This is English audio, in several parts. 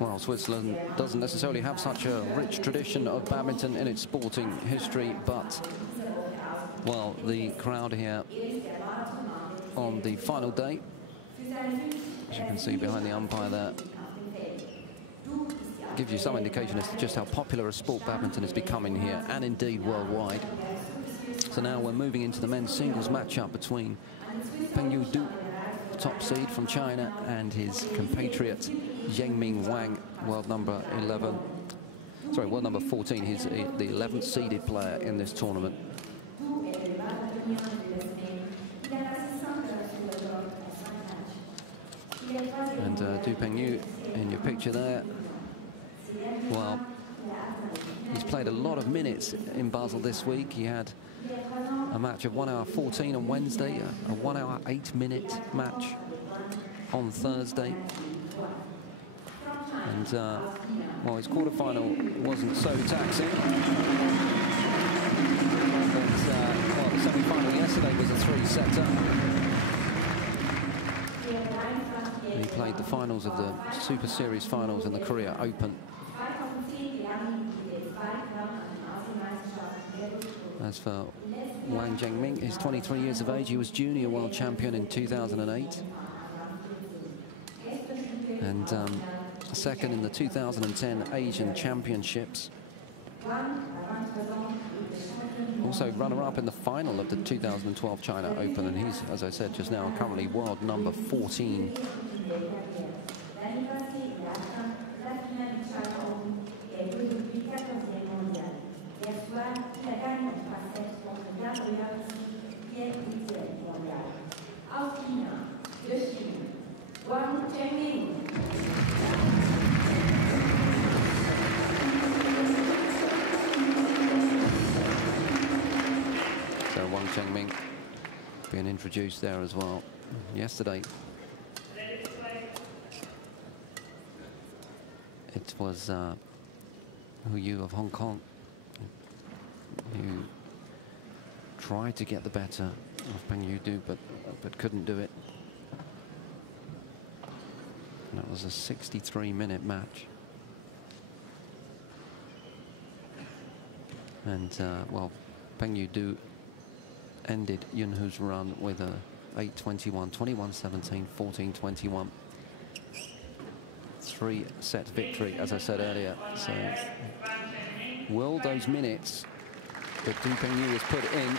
Well, Switzerland doesn't necessarily have such a rich tradition of badminton in its sporting history, but, well, the crowd here on the final day, as you can see behind the umpire there, gives you some indication as to just how popular a sport badminton is becoming here, and indeed worldwide. So now we're moving into the men's singles matchup between Pengyu, top seed from China, and his compatriot Zhengming Wang, world number 14. He's the 11th seeded player in this tournament. And Du Pengyu in your picture there. Well, he's played a lot of minutes in Basel this week. He had a match of 1 hour 14 on Wednesday, a 1 hour 8-minute match on Thursday. And, well, his quarterfinal wasn't so taxing. But, well, the semi-final yesterday was a 3-setter. He played the finals of the Super Series finals in the Korea Open. As for Wang Zhengming, he's 23 years of age. He was junior world champion in 2008. And second in the 2010 Asian Championships. Also runner-up in the final of the 2012 China Open. And he's, as I said just now, currently world number 14. Wang Zhengming. So Wang Zhengming being introduced there as well. Yesterday, it was Hu Yu of Hong Kong who tried to get the better of Pengyu, but couldn't do it. And that was a 63-minute match. And, well, Pengyu ended Yunhu's run with a 8-21, 21-17, 14-21. 3-set victory, as I said earlier. So, will those minutes that Du Pengyu has put in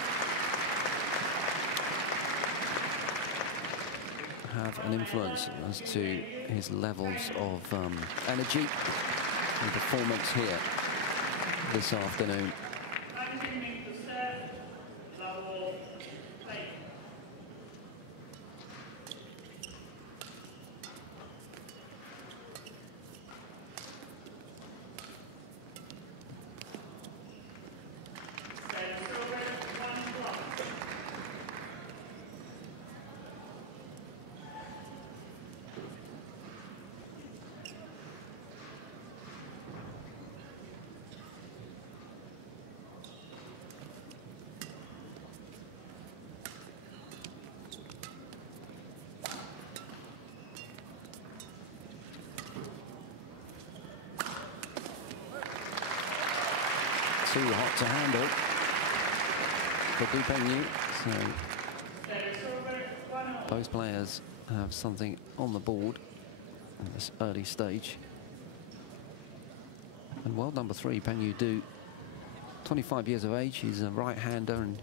have an influence as to his levels of energy and performance here this afternoon? Too hot to handle for Du Pengyu. So both players have something on the board in this early stage. And world number 3, Pengyu Du, 25 years of age. He's a right-hander and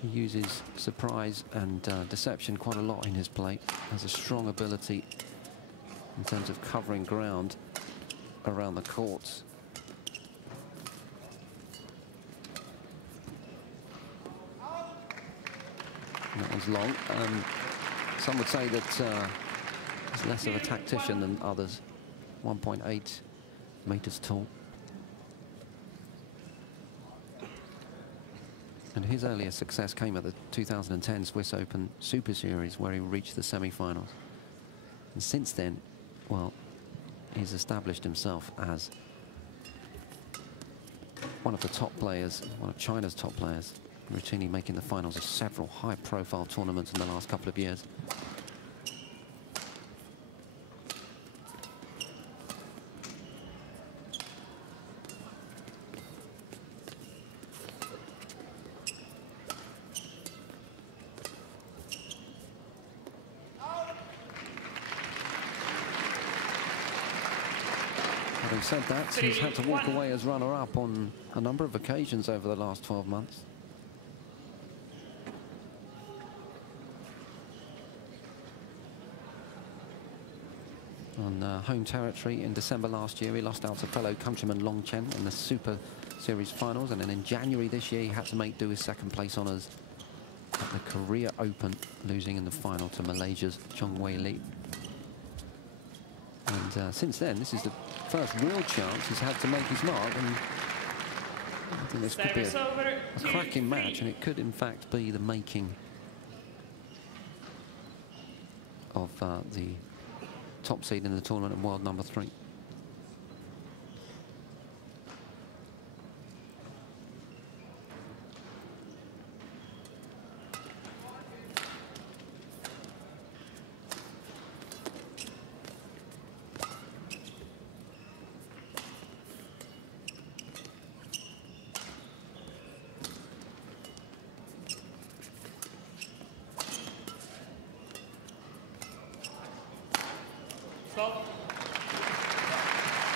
he uses surprise and deception quite a lot in his play. Has a strong ability in terms of covering ground around the courts. That was long. Some would say that he's less of a tactician than others. 1.8 meters tall. And his earlier success came at the 2010 Swiss Open Super Series, where he reached the semi-finals. And since then, well, he's established himself as one of the top players, one of China's top players, routinely making the finals of several high-profile tournaments in the last couple of years. Having said that, he's had to walk away as runner-up on a number of occasions over the last 12 months. On home territory in December last year, he lost out to fellow countryman Long Chen in the Super Series finals, and then in January this year he had to make do his second place honours at the Korea Open, losing in the final to Malaysia's Chong Wei Li. And since then, this is the first real chance he's had to make his mark, and I think this could be a cracking match, and it could in fact be the making of the top seed in the tournament and world number 3.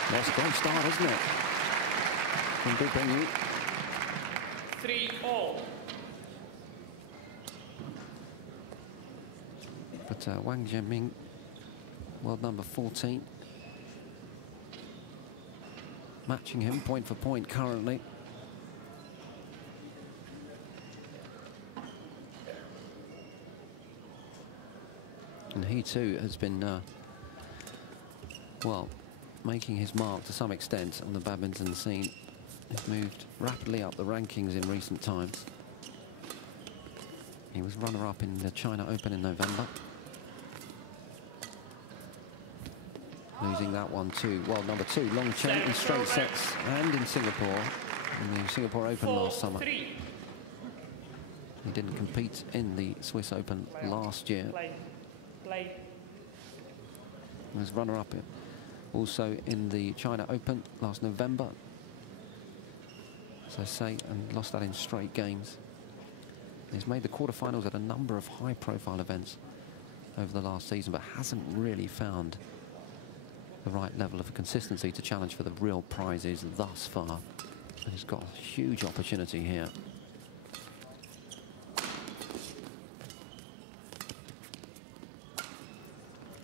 That's a great start, isn't it? From Pengyu. 3-all. But Wang Zhengming, world number 14, matching him point for point currently. And he too has been, well, making his mark to some extent on the badminton scene. He's moved rapidly up the rankings in recent times. He was runner-up in the China Open in November, losing that one to world number 2 Long Chen in straight sets and in Singapore in the Singapore Open last summer. He didn't compete in the Swiss Open last year. He was runner-up also in the China Open last November, as I say, and lost that in straight games. He's made the quarterfinals at a number of high-profile events over the last season, but hasn't really found the right level of consistency to challenge for the real prizes thus far. And he's got a huge opportunity here.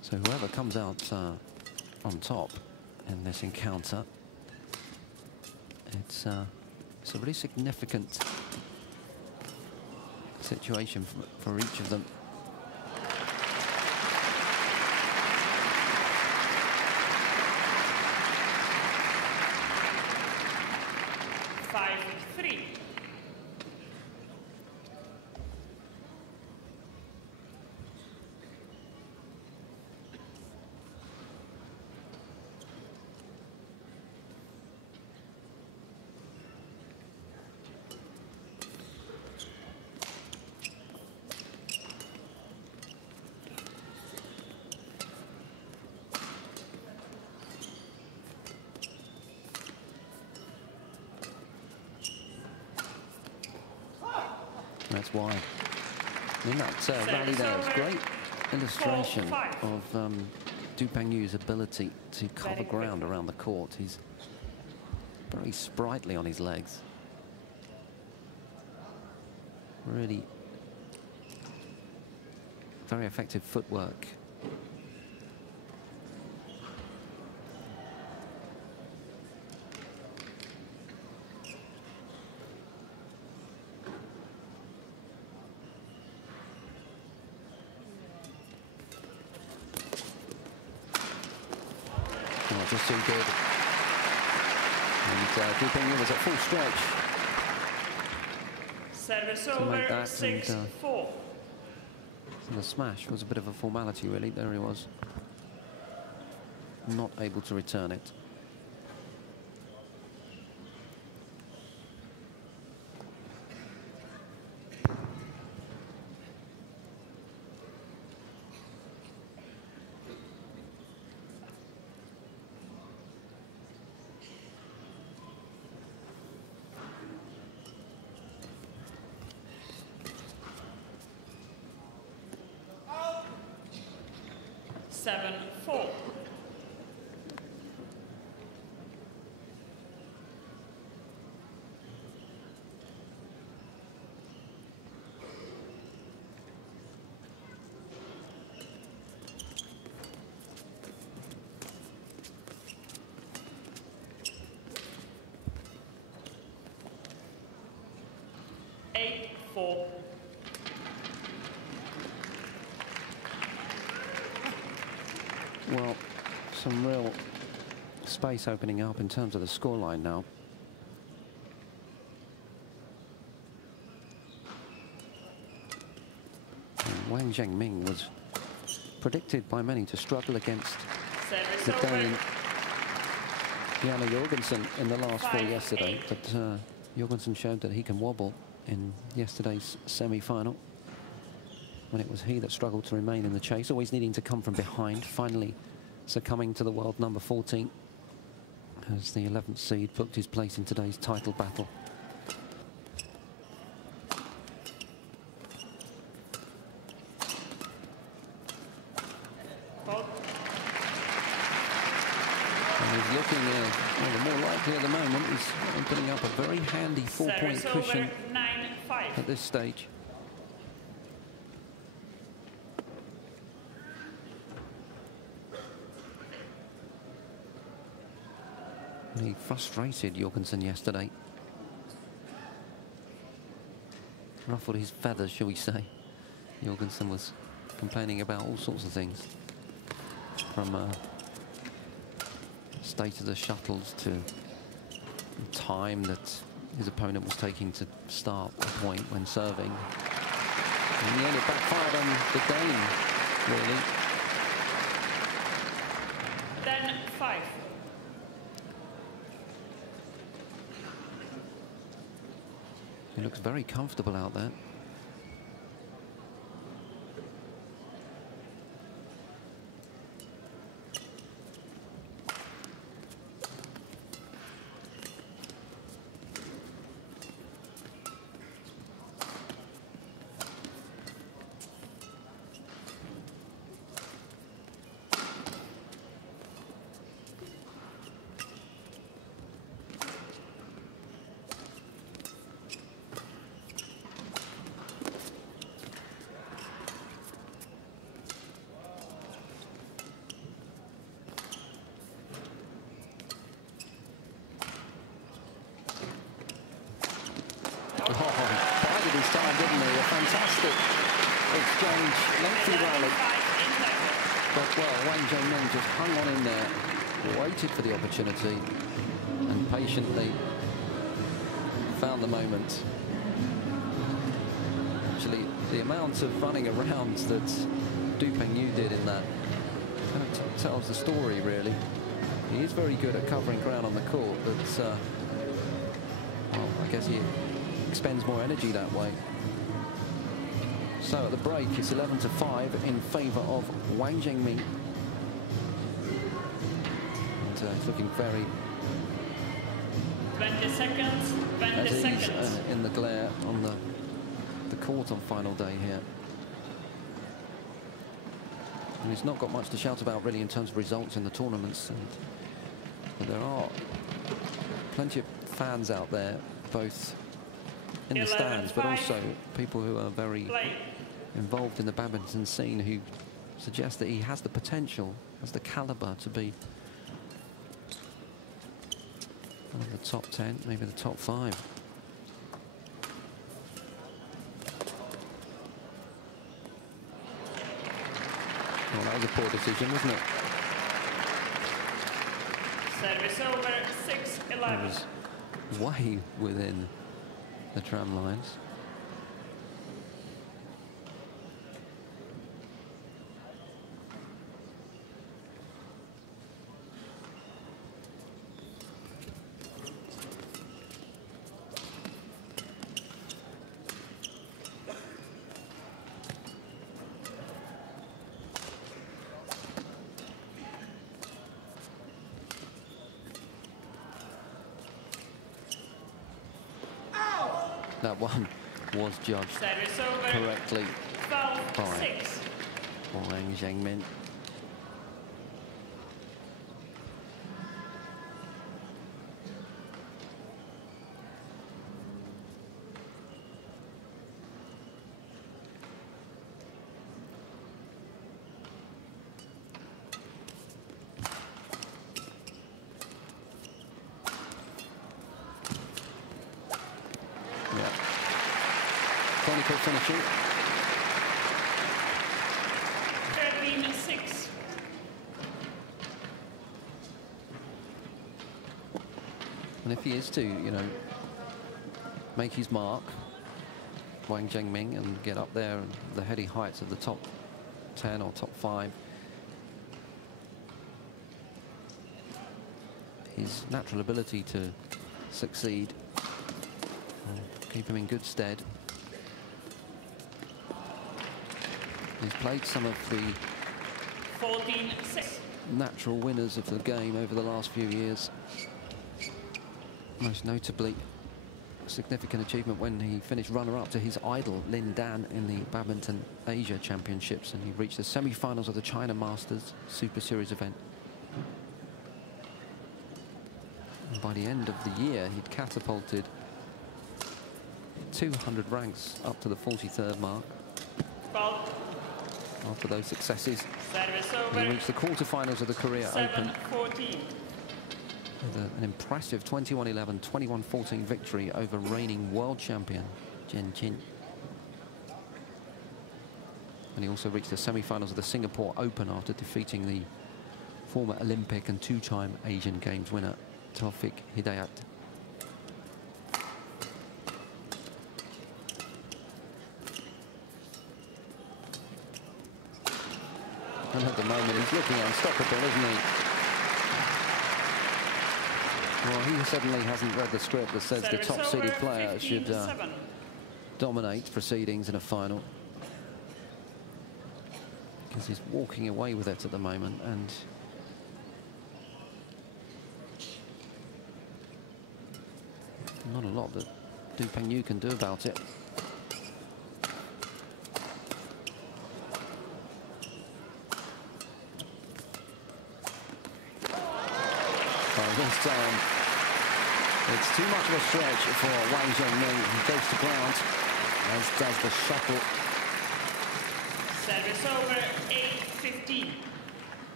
So whoever comes out on top in this encounter, it's a really significant situation for each of them. That's why. In that rally there, it's a great illustration of Pengyu's ability to cover ground around the court. He's very sprightly on his legs. Really very effective footwork. Just too good. And Pengyu was at full stretch to make that, 6-4. And the smash was a bit of a formality, really. There he was, not able to return it. 8-4. Well, some real space opening up in terms of the scoreline now. And Wang Zhengming was predicted by many to struggle against the Dane Janne Jorgensen in the last four yesterday, but Jorgensen showed that he can wobble in yesterday's semi-final, when it was he that struggled to remain in the chase, always needing to come from behind, finally succumbing to the world number 14 as the 11th seed booked his place in today's title battle. And he's looking, well, the more likely at the moment, he's opening up a very handy 4-point cushion at this stage. He frustrated Jorgensen yesterday. Ruffled his feathers, shall we say. Jorgensen was complaining about all sorts of things, from state of the shuttles to the time that his opponent was taking to start a point when serving. In the end, it backfired on the Dane, really. Then 5. He looks very comfortable out there. This time, didn't he? A fantastic exchange, lengthy rally. But well, Wang Zhengming just hung on in there, waited for the opportunity, and patiently found the moment. Actually, the amount of running around that Pengyu did in that kind of tells the story, really. He is very good at covering ground on the court, but well, I guess he expends more energy that way. So at the break, it's 11-5 in favour of Wang Zhengming. And it's looking very 20 seconds, 20 seconds. In the glare on the court on final day here. And he's not got much to shout about really in terms of results in the tournaments. But there are plenty of fans out there, both in the stands, but also people who are very involved in the badminton scene, who suggest that he has the potential, has the caliber to be one of the top 10, maybe the top 5. Well, that was a poor decision, wasn't it? Service over, 6-11. It was way within the tram lines. That one was judged correctly by Wang Zhengming. difficult finishing. 13-6. And if he is to, you know, make his mark, Wang Zhengming, and get up there in the heady heights of the top 10 or top 5, his natural ability to succeed will keep him in good stead. He's played some of the 14-6. natural winners of the game over the last few years. Most notably, a significant achievement when he finished runner-up to his idol Lin Dan in the Badminton Asia Championships, and he reached the semi-finals of the China Masters Super Series event. And by the end of the year, he'd catapulted 200 ranks up to the 43rd mark. 12. After those successes, Service he over. reached the quarterfinals of the Korea Open 7-14. with an impressive 21-11, 21-14 victory over reigning world champion Jen Qin. And he also reached the semi-finals of the Singapore Open after defeating the former Olympic and two-time Asian Games winner Taufik Hidayat. And at the moment, he's looking unstoppable, isn't he? Well, he certainly hasn't read the script that says the Service top-seeded over, player should 15-7. dominate proceedings in a final. Because he's walking away with it at the moment, and not a lot that Pengyu can do about it. This time, it's too much of a stretch for Wang Zhengming. He goes to ground, as does the shuttle. Service over, 8-15.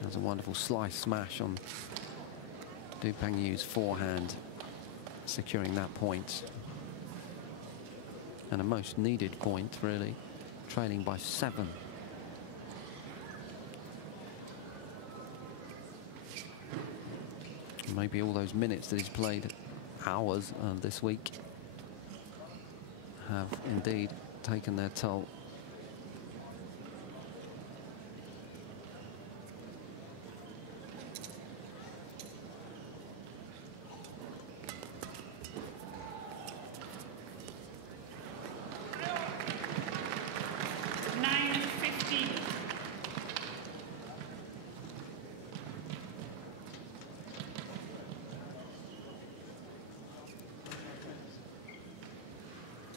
There's a wonderful slice smash on Pengyu's forehand, securing that point. And a most needed point, really, trailing by 7. Maybe all those minutes that he's played, hours this week, have indeed taken their toll.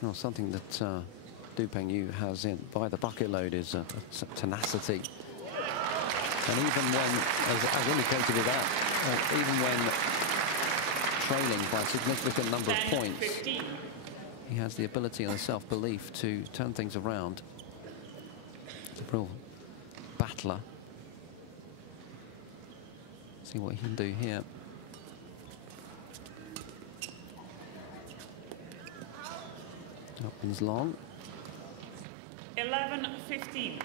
Well, something that Pengyu has in by the bucket load is tenacity. And even when, as indicated with that, even when trailing by a significant number of points, 15. he has the ability and the self-belief to turn things around. A real battler. See what he can do here. Opens long. 11-15.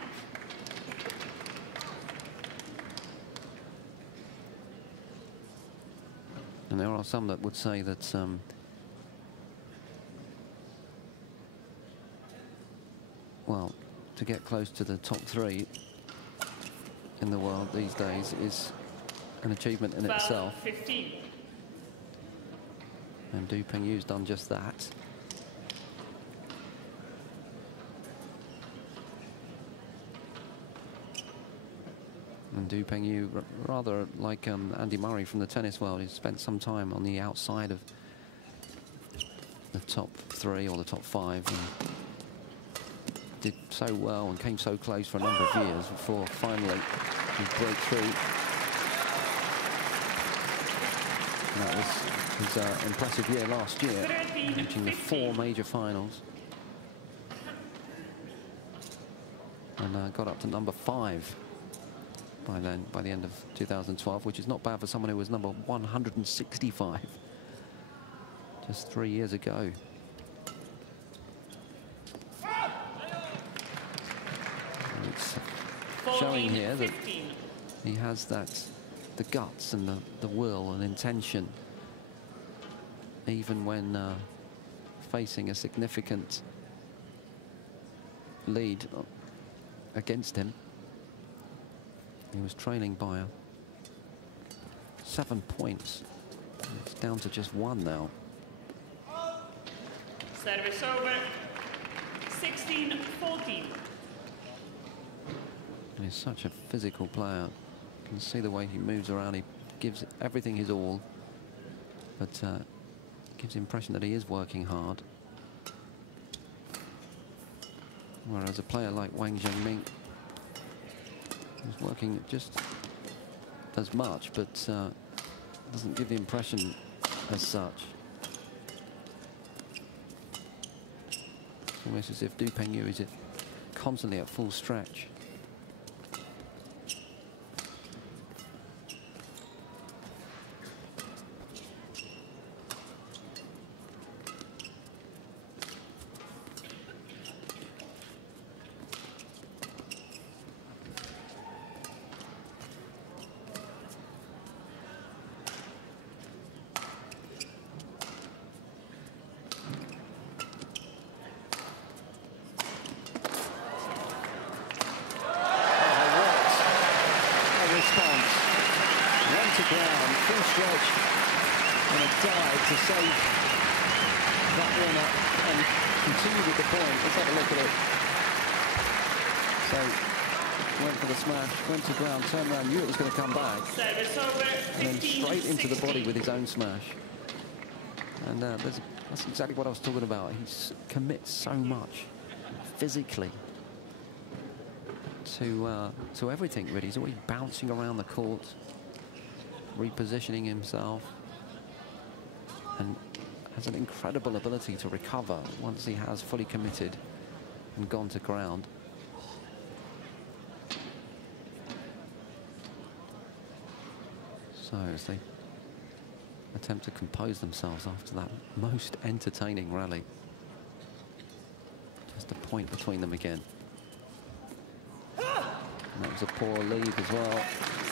And there are some that would say that well, to get close to the top 3 in the world these days is an achievement in itself. 15. And Pengyu's done just that. And Pengyu, rather like Andy Murray from the tennis world, he's spent some time on the outside of the top 3 or the top 5, and did so well and came so close for a number of years before finally he broke through. And that was his impressive year last year, reaching the 4 major finals. And got up to number 5 by the end of 2012, which is not bad for someone who was number 165 just 3 years ago. showing here that 15. he has the guts and the will and intention, even when facing a significant lead against him. He was trailing by 7 points. It's down to just 1 now. Service over. 16-14. He's such a physical player. You can see the way he moves around. He gives everything his all, but gives the impression that he is working hard. Whereas a player like Wang Zhengming is working just as much, but doesn't give the impression as such. It's almost as if Pengyu is constantly at full stretch. Ground, full stretch, and a dive to save that winner and continue with the point. Let's have a look at it. So, went for the smash, went to ground, turned around, knew it was going to come back, and then straight into the body with his own smash. And that's exactly what I was talking about. He commits so much physically to everything, really. He's always bouncing around the court, repositioning himself, and has an incredible ability to recover once he has fully committed and gone to ground. So as they attempt to compose themselves after that most entertaining rally, just a point between them again. And that was a poor lead as well.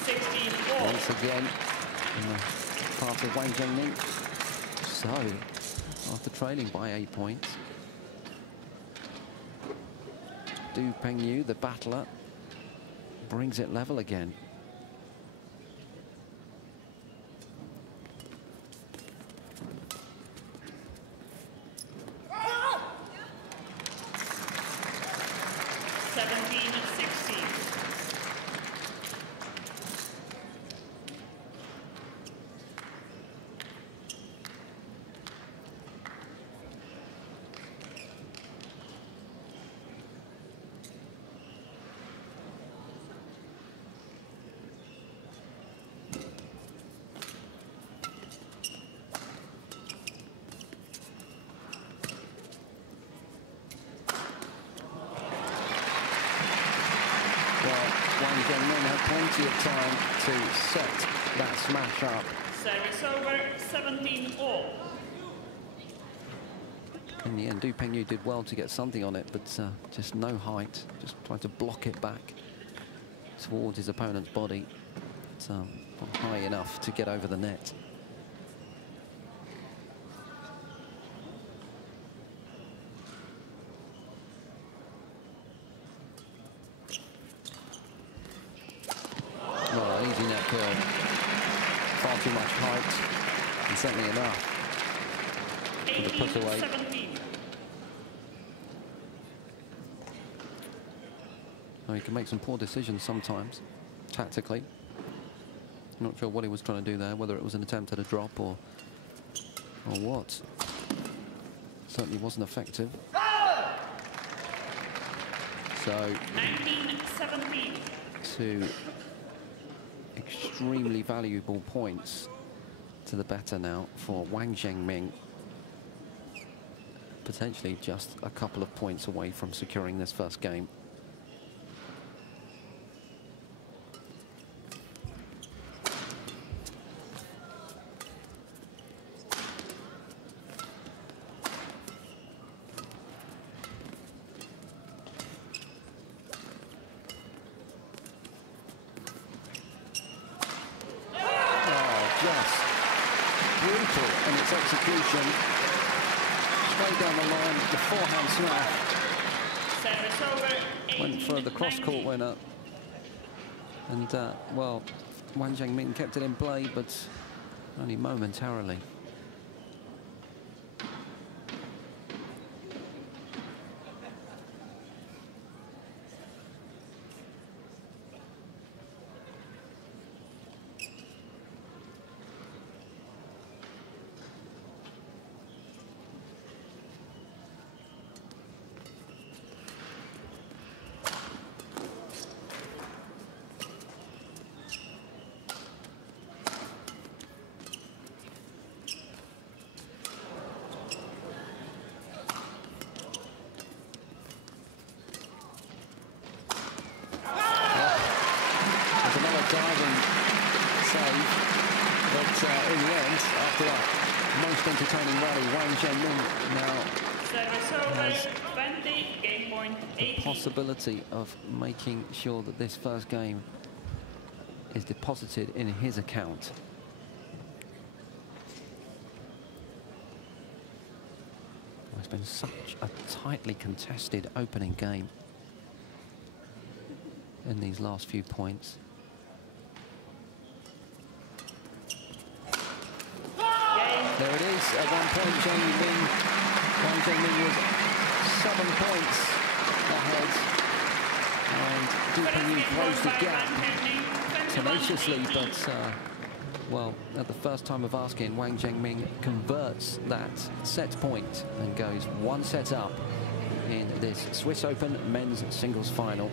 64. Once again, part of Wang Zhengming. So, after trailing by 8 points, Pengyu, the battler, brings it level again. Wang Zhengming had plenty of time to set that smash up. Service over, 17-all. In the end, Pengyu did well to get something on it, but just no height. Just tried to block it back towards his opponent's body. It's not high enough to get over the net. Well, easy net curl. Far too much height, and certainly enough for the put away. 17. He can make some poor decisions sometimes, tactically. Not sure what he was trying to do there, whether it was an attempt at a drop or what. Certainly wasn't effective. So 19-17. 2 extremely valuable points to the better now for Wang Zhengming. Potentially just a couple of points away from securing this first game. just brutal in its execution. Straight down the line, the forehand smash. Service over. Went for the cross-court winner. And, well, Wang Zhengming kept it in play, but only momentarily. Diving save, but in the end, after a most entertaining rally, Wang Zhengming now Service over. has 20, game point the 18. possibility of making sure that this first game is deposited in his account. It's been such a tightly contested opening game in these last few points. There it is, at one point, Wang Zhengming was 7 points ahead. And Du Pengyu closed the gap tenaciously, but, well, at the first time of asking, Wang Zhengming converts that set point and goes 1 set up in this Swiss Open men's singles final.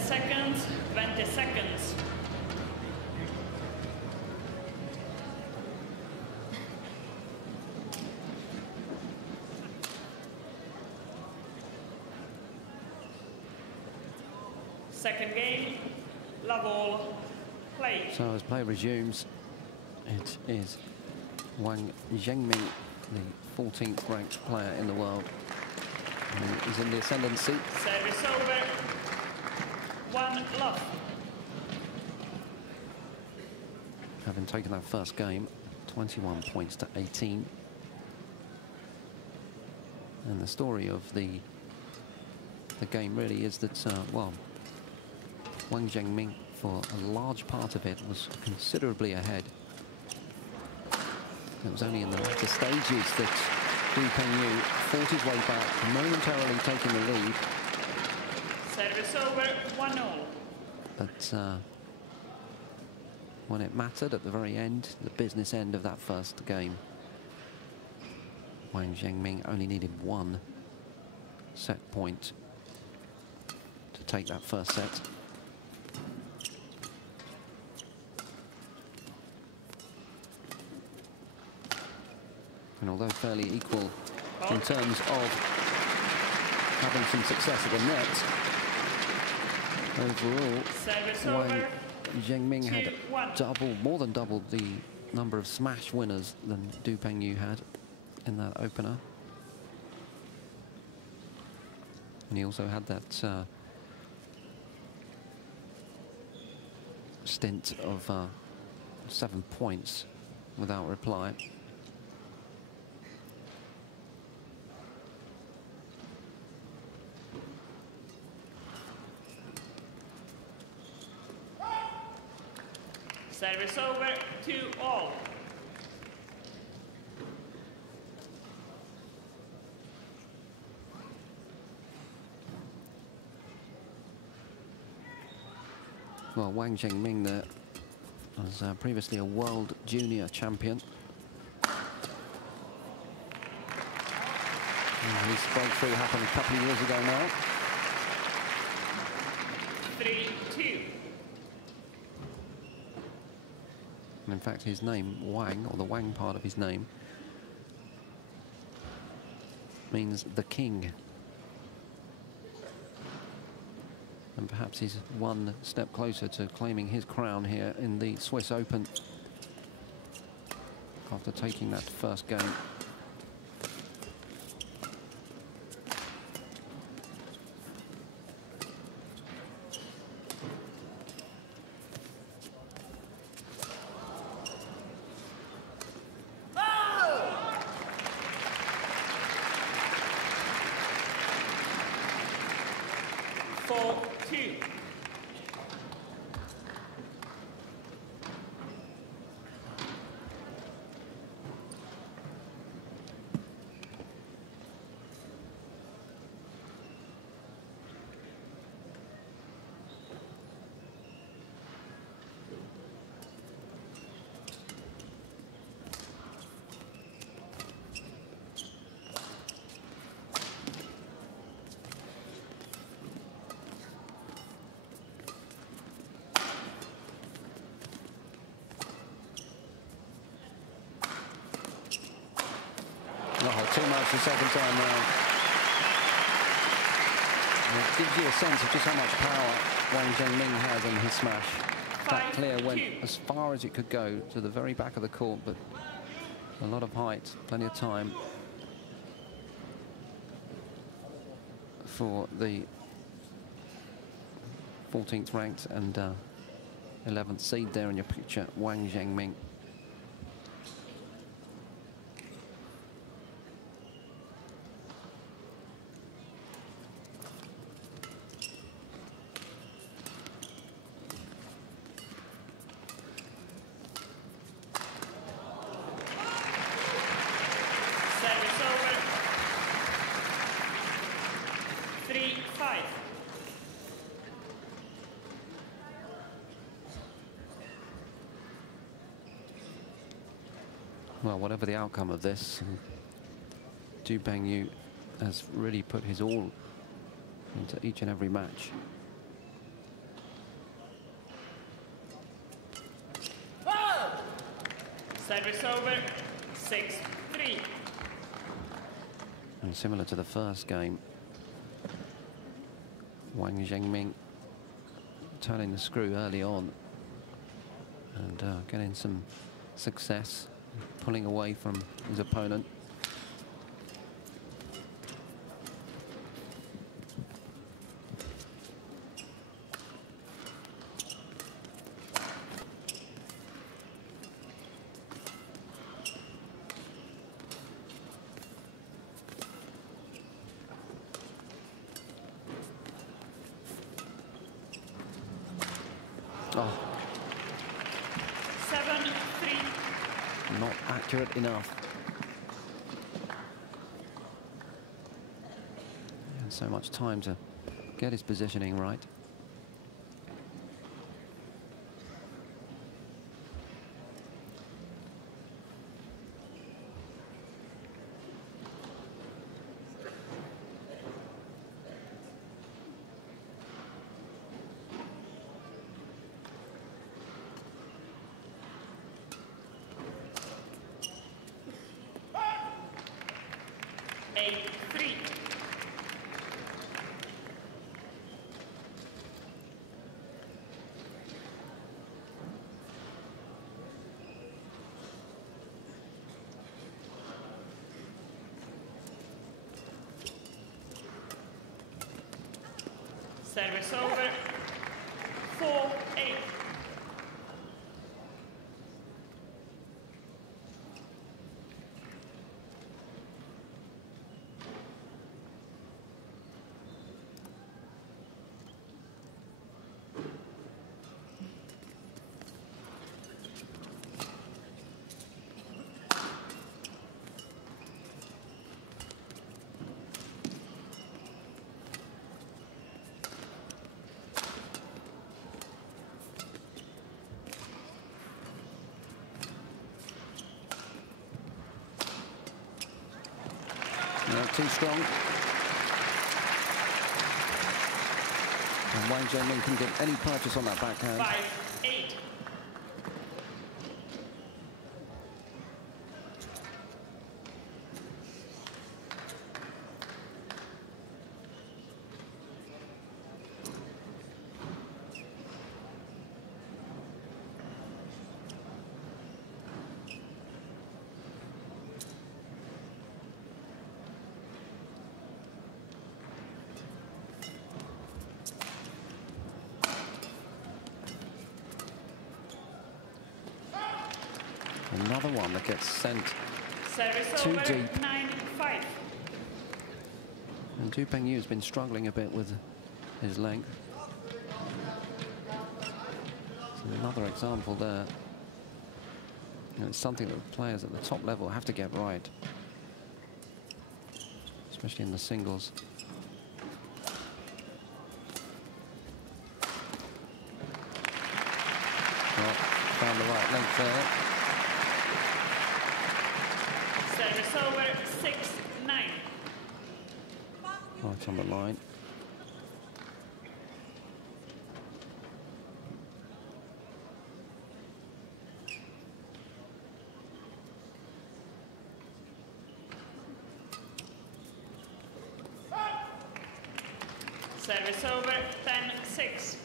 Seconds, 20 seconds. Second game, love all, play. So as play resumes, it is Wang Zhengming, the 14th ranked player in the world. And he's in the ascendancy. Service over. 1 love. Having taken that first game, 21 points to 18. And the story of the game really is that, well, Wang Zhengming, for a large part of it, was considerably ahead. It was only in the latter stages that Du Pengyu fought his way back, momentarily taking the lead. Service over, 1-0. But when it mattered at the very end, the business end of that first game, Wang Zhengming only needed 1 set point to take that first set. And although fairly equal in terms of having some success at the net, overall, Wang Zhengming had more than doubled the number of smash winners than Du Pengyu had in that opener. And he also had that stint of 7 points without reply. Service over, 2-all. Well, Wang Zhengming there was previously a world junior champion. And his breakthrough happened a couple of years ago now. 3-2. And in fact, his name, Wang, or the Wang part of his name, means the king. And perhaps he's one step closer to claiming his crown here in the Swiss Open after taking that first game. Too much the second time round. And it gives you a sense of just how much power Wang Zhengming has in his smash. That clear went as far as it could go to the very back of the court, but a lot of height, plenty of time for the 14th ranked and 11th seed there in your picture, Wang Zhengming. Well, whatever the outcome of this, Pengyu has really put his all into each and every match. Service over, 6-3. And similar to the first game, Wang Zhengming turning the screw early on and getting some success, pulling away from his opponent. Oh. 7-3. Not accurate enough. And so much time to get his positioning right. Service over, 4-8. bit too strong. And Wang Zhengming couldn't get any purchase on that backhand. 5-8. Another one that gets sent Service too over, deep. 9-5. And Pengyu has been struggling a bit with his length. So another example there. You know, it's something that players at the top level have to get right, especially in the singles. Well, found the right length there. Service over, 6-9. Right on the line. Service over, 10-6.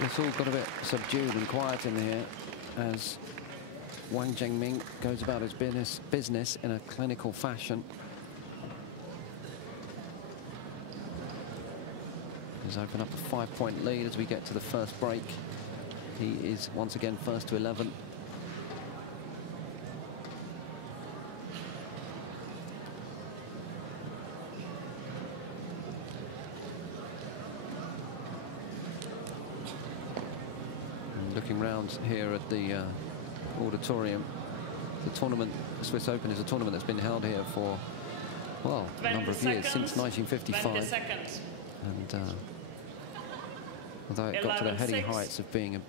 It's all got a bit subdued and quiet in here as Wang Zhengming goes about his business in a clinical fashion. He's opened up a 5-point lead as we get to the first break. He is once again first to 11. Looking round here at the auditorium, the tournament, the Swiss Open, is a tournament that's been held here for, well, a number of years, since 1955. And although it got to the heady heights of being a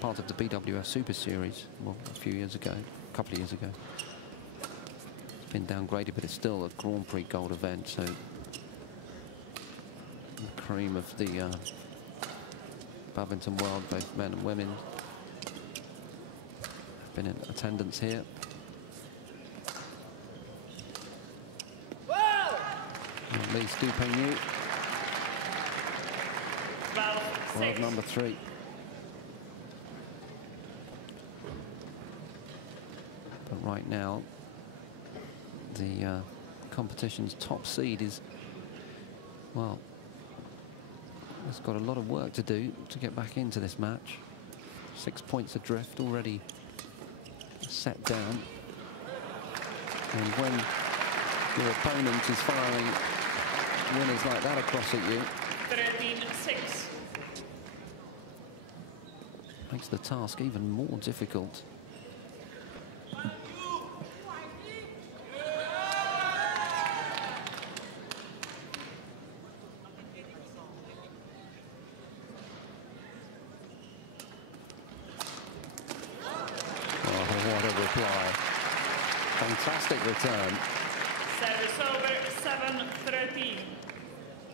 part of the BWF Super Series, well, a few years ago, a couple of years ago, it's been downgraded, but it's still a Grand Prix gold event, so the cream of the badminton world, both men and women, have been in attendance here. At least Pengyu, world number 3. But right now, the competition's top seed is, well, it's got a lot of work to do to get back into this match. 6 points adrift, already set down. And when your opponent is firing winners like that across at you, 13-6. makes the task even more difficult. Fantastic return. Service over, 7-13.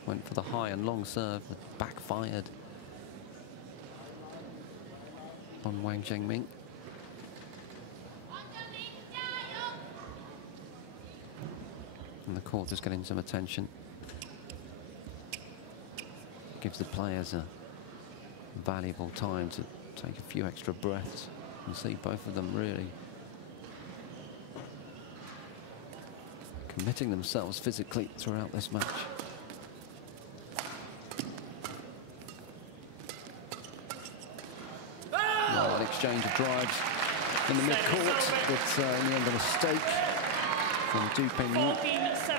Went for the high and long serve, but backfired on Wang Zhengming. And the court is getting some attention. Gives the players a valuable time to take a few extra breaths and see both of them really committing themselves physically throughout this match. Well, an exchange of drives in the mid-court, but in the end a mistake from Pengyu. 14-7.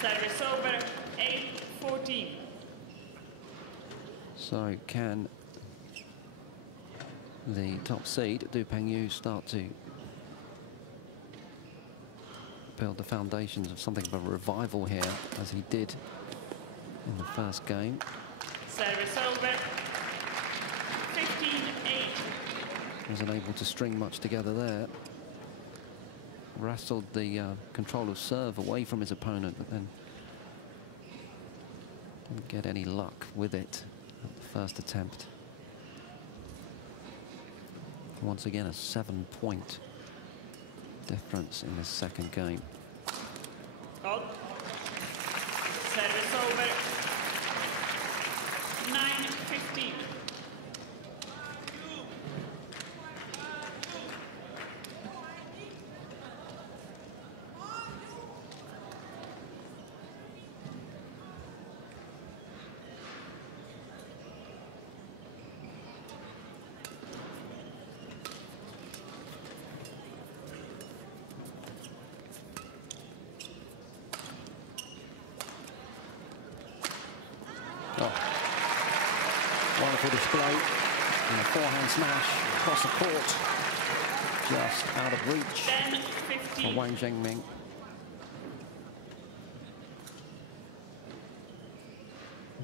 Service over 8-14. So can the top seed, Pengyu, start to build the foundations of something of a revival here, as he did in the first game? Service over 15-8. Wasn't able to string much together there. Wrestled the control of serve away from his opponent, but then didn't get any luck with it at the first attempt. Once again, a 7-point difference in this second game. Out. Service over 9-15. Wonderful display and a forehand smash across the court, just out of reach for Wang Zhengming.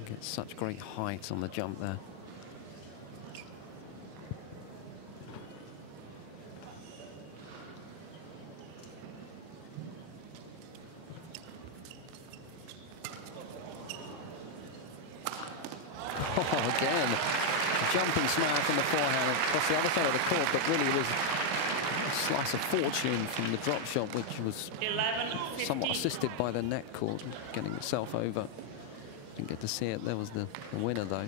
Gets such great height on the jump there. Again, jumping smash on the forehand across the other side of the court, but really was a slice of fortune from the drop shot, which was 11-15. somewhat assisted by the net court, getting itself over. Didn't get to see it. There was the winner, though.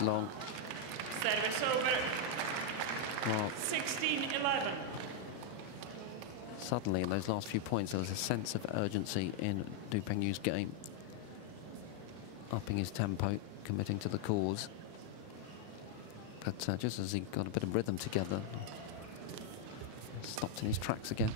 Long. Service over Well, 16-11. suddenly, in those last few points, there was a sense of urgency in Pengyu's game. Upping his tempo, committing to the cause. But just as he got a bit of rhythm together, stopped in his tracks again.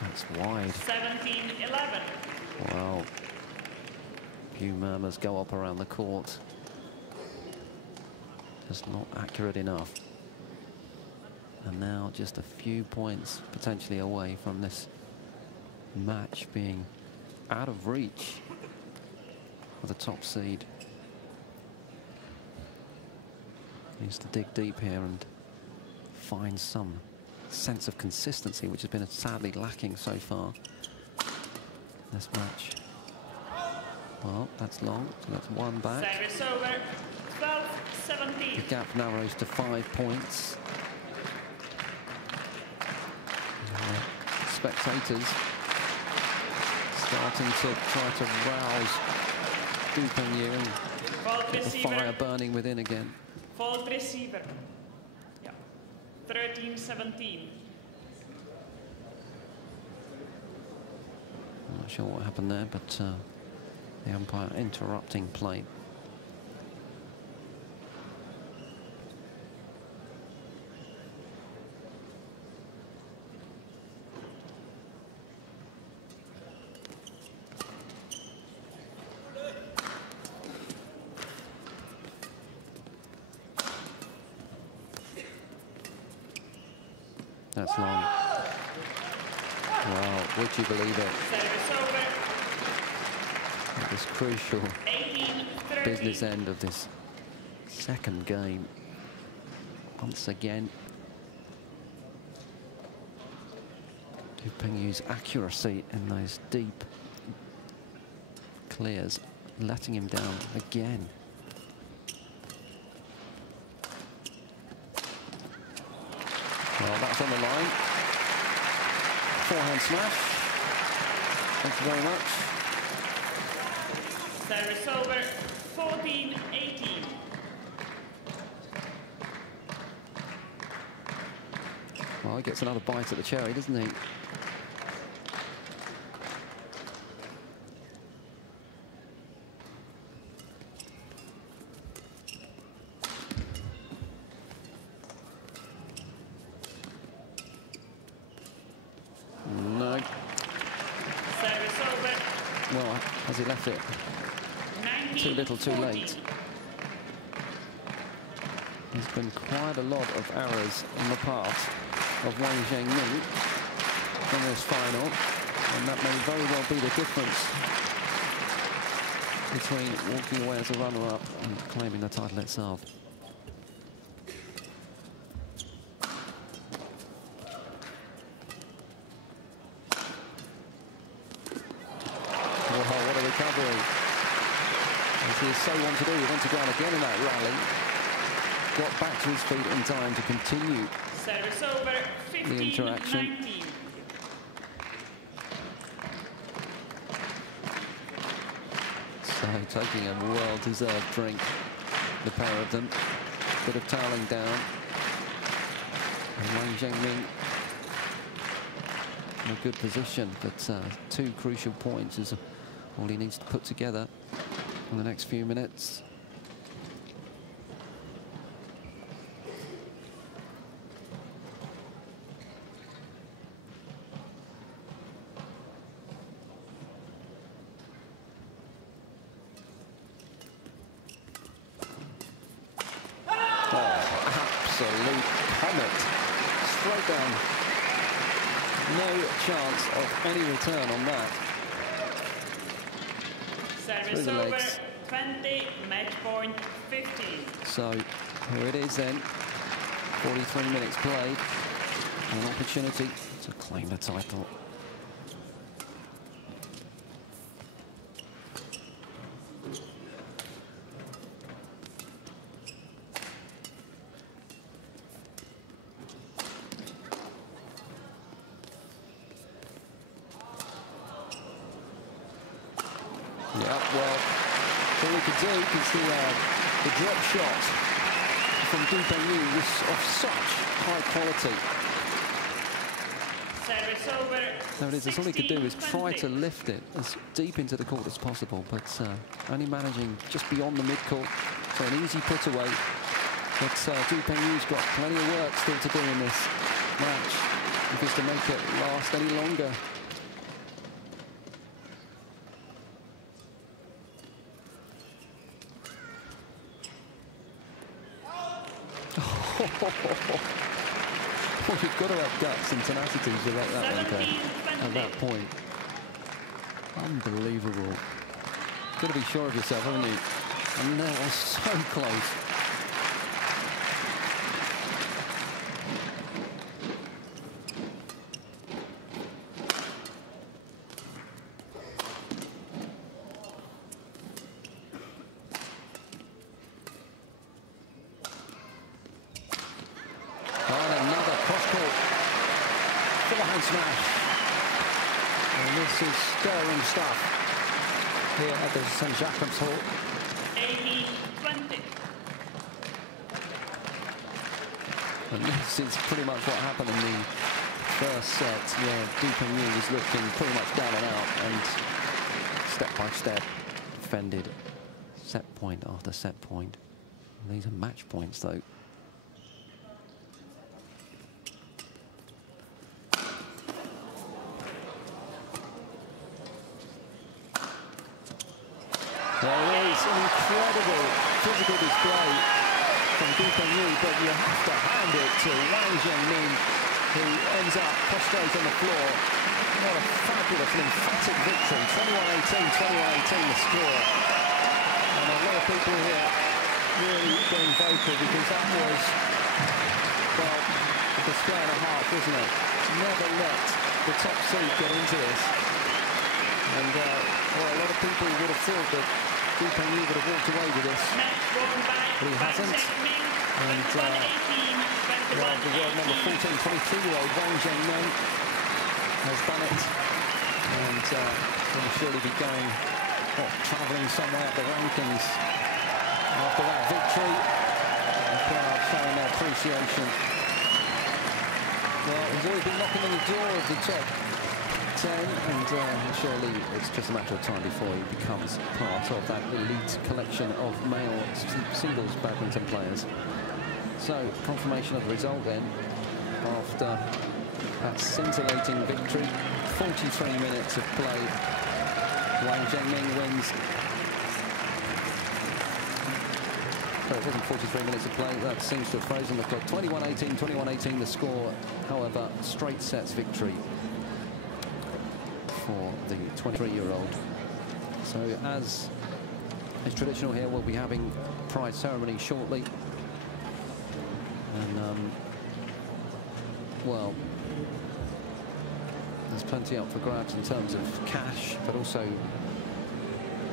That's wide. 17-11. Wow. Few murmurs go up around the court. Just not accurate enough. And now just a few points potentially away from this match being out of reach for the top seed. Needs to dig deep here and find some sense of consistency, which has been sadly lacking so far this match. Well, that's long, so that's one back. Service over 12-17. The gap narrows to 5 points. Spectators starting to try to rouse Pengyu and Fault get the receiver. fire burning within again. Fault receiver. Yeah. 13-17. I'm not sure what happened there, but the umpire interrupting play. That's long. Wow, would you believe it? Service over At this crucial 18-13. business end of this second game. Once again, Pengyu's accuracy in those deep clears, letting him down again. Well, that's on the line. Forehand smash. Thank you very much. Service over, 14-18. Well, he gets another bite at the cherry, doesn't he? No. Service over. Well, has he left it? 19, Too little, too 14. late. There's been quite a lot of errors in the past of Wang Zhengming in this final, and that may very well be the difference between walking away as a runner-up and claiming the title itself. Wow, what a recovery. As he so want to do, he went to ground again in that rally. Got back to his feet in time to continue Service over, 15, the interaction. 19. So taking a well-deserved drink, the pair of them. Bit of toweling down. And Wang Zhengming in a good position, but two crucial points is all he needs to put together in the next few minutes. Absolute comet. Straight down. No chance of any return on that. Service the over, legs. 20, match point 15. So here it is then. 43 minutes played. An opportunity to claim the title. Yeah, well, all we could do because the drop shot from Pengyu was of such high quality. Service over. There it is. That's all he could do is 16, try 20. to lift it as deep into the court as possible, but only managing just beyond the mid-court for an easy put away. But Pengyu's got plenty of work still to do in this match if he's to make it last any longer. Well, you've got to have guts and tenacity to let that one go at that point. Unbelievable. Got to be sure of yourself, haven't you? And that was so close. Smash. And this is stirring stuff here at the St. Jacobs Hall. 80-20. And this is pretty much what happened in the first set, where Pengyu was looking pretty much down and out and step by step defended set point after set point. These are match points though. There is an incredible physical display from Pengyu, but you have to hand it to Wang Zhengming, who ends up prostrate on the floor. What a fabulous and emphatic victory. 21-18, 21-18 the score. And a lot of people here really getting vocal because that was, well, a display and a half, wasn't it? Never let the top seed get into this. And well, a lot of people would have thought that Pengyu would have walked away with this, but he hasn't. And well, the world number 14, 23-year-old Wang Zhengming has done it, and will surely be going travelling somewhere up the rankings after that victory. The crowd showing their appreciation. Well, he's always been knocking on the door of the top 10, and surely it's just a matter of time before he becomes part of that elite collection of male singles badminton players. So, confirmation of the result then, after that scintillating victory. 43 minutes of play. Wang Zhengming wins. So it wasn't 43 minutes of play, that seems to have frozen the clock. 21-18, 21-18 the score. However, straight sets victory for the 23-year-old. So as is traditional here, we'll be having prize ceremony shortly. And, well, there's plenty up for grabs in terms of cash, but also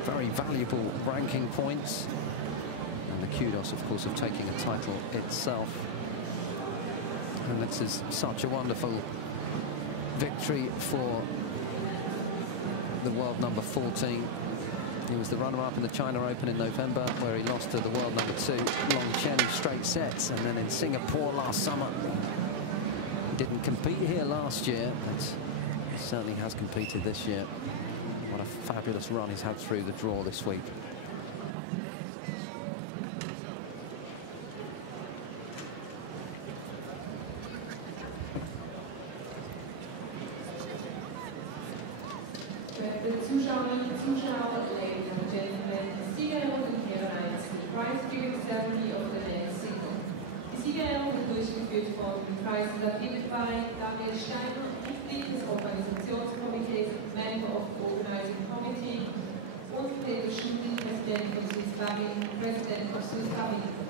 very valuable ranking points. And the kudos, of course, of taking a title itself. And this is such a wonderful victory for the world number 14. He was the runner-up in the China Open in November, where he lost to the world number 2, Long Chen, in straight sets. And then in Singapore last summer, he didn't compete here last year, but he certainly has competed this year. What a fabulous run he's had through the draw this week. Zuschauerinnen und Zuschauer, ladies and gentlemen, die Siegerehrung und Herrenreise zum Prize Giving Ceremony of the Men's Single. Die Siegerehrung wird durchgeführt von Preisen David by Daniel Steiner, Mitglied des Organisationskomitees, Member of the Organizing Committee, und Peter Schindel, Präsident von Swiss Badminton, President of Swiss Badminton.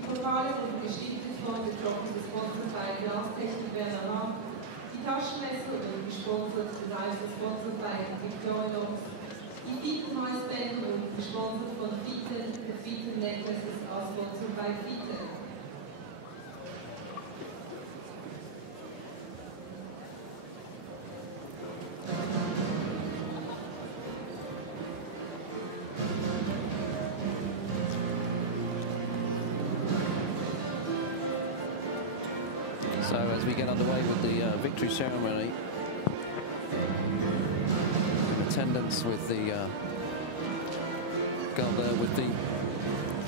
Die Pokale wurden gestiftet von der Tropfen des Sponsors bei Glastechnik Werner Rapp. Die Taschenmesser wurden gesponsert, das heißt gesponsert bei Victorinox. Die Fitten-Halsbänder wurden gesponsert von Fitten, der Fitten-Necklaces als Sponsor bei Fitten. So as we get underway with the victory ceremony, in attendance with the girl there with the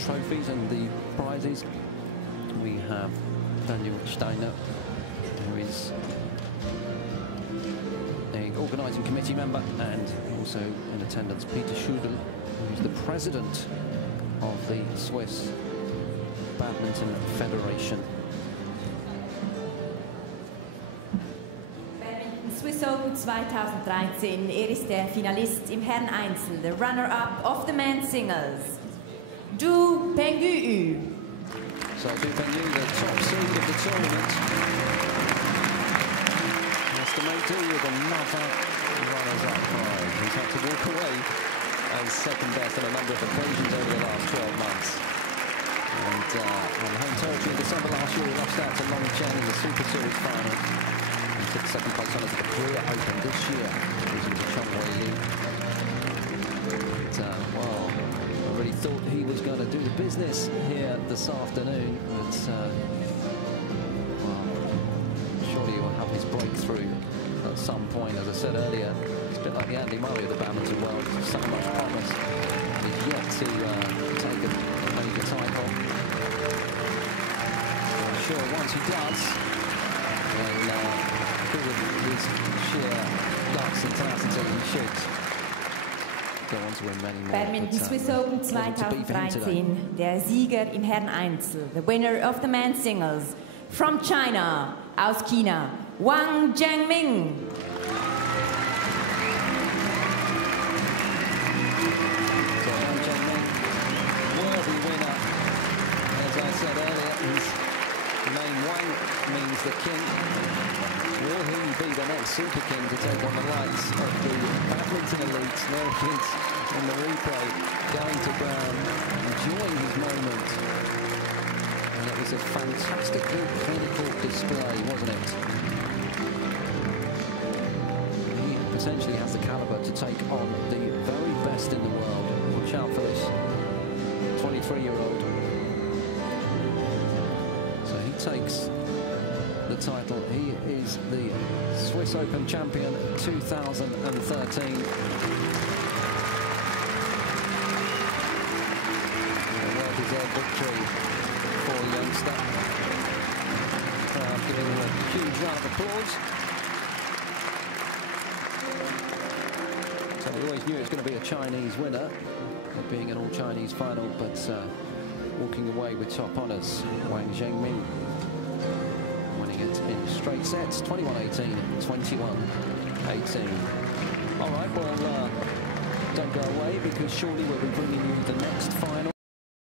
trophies and the prizes, we have Daniel Steiner, who is an organising committee member, and also in attendance Peter Schudel, who is the president of the Swiss Badminton Federation. Swiss Open 2013. Ist der Finalist im Herren-Einzel, der Runner-up of the men's singles, Pengyu. So Pengyu, the top seed of the tournament, has to make do with another runners-up prize. He's had to walk away as second best on a number of occasions over the last 12 months. And on home territory in December last year, he lost out to Long Chen in the Super Series final. Took second place on at the Korea Open this year, losing to Chong Wei Li. Well, I really thought he was going to do the business here this afternoon, but well, surely he will have his breakthrough at some point. As I said earlier, it's a bit like the Andy Murray of the badminton world. So much promise. He's yet to take a major title. I'm sure once he does, then with sheer guts and tenacity, he should go on to win many more. Badminton Swiss Open 2013, der Sieger im Herren-Einzel, the winner of the men's singles, from China, aus China, Wang Zhengming. So Wang Zhengming, worthy winner. As I said earlier, his name Wang means the king. Will he be the next super king to take on the likes of the badminton elites? There he is in the replay, going to ground, enjoying his moment. And it was a fantastically clinical display, wasn't it? He potentially has the caliber to take on the very best in the world. Watch out for this 23-year-old. So he takes the title. He is the Swiss Open champion 2013. A well-deserved victory for the youngster. Crowd giving him a huge round of applause. So we always knew it was going to be a Chinese winner, it being an all-Chinese final, but walking away with top honours, Wang Zhengming winning it in straight sets, 21-18, 21-18. All right, well, don't go away, because surely we'll be bringing you the next final.